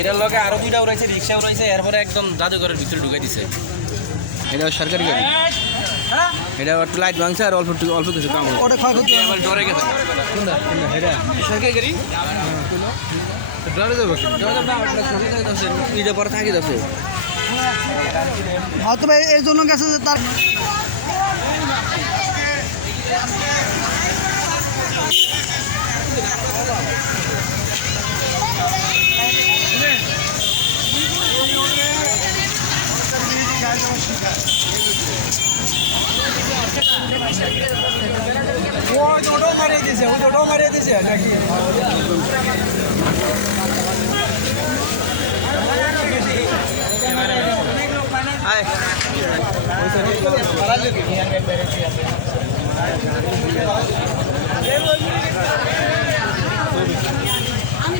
এটার লগে আরো দুইটা উড়াইছে, রিক্সা উড়াইছে, এরপরে একদম জাদুঘরের ভিতরে ঢুকাই দিছে। এটা সরকারি গাড়ি, এটা একটু লাইট ভাঙছে আর অল্প কিছু কাম ওটা ক্ষয়ক্ষতি ডরে গেছে সরকারি গাড়ি ডরে যাবে ঈদে পরে থাকি যাচ্ছে হয়তো এই জন্য গেছে যে তার ওটা মারিয়ে দিয়েছে নাকি আমি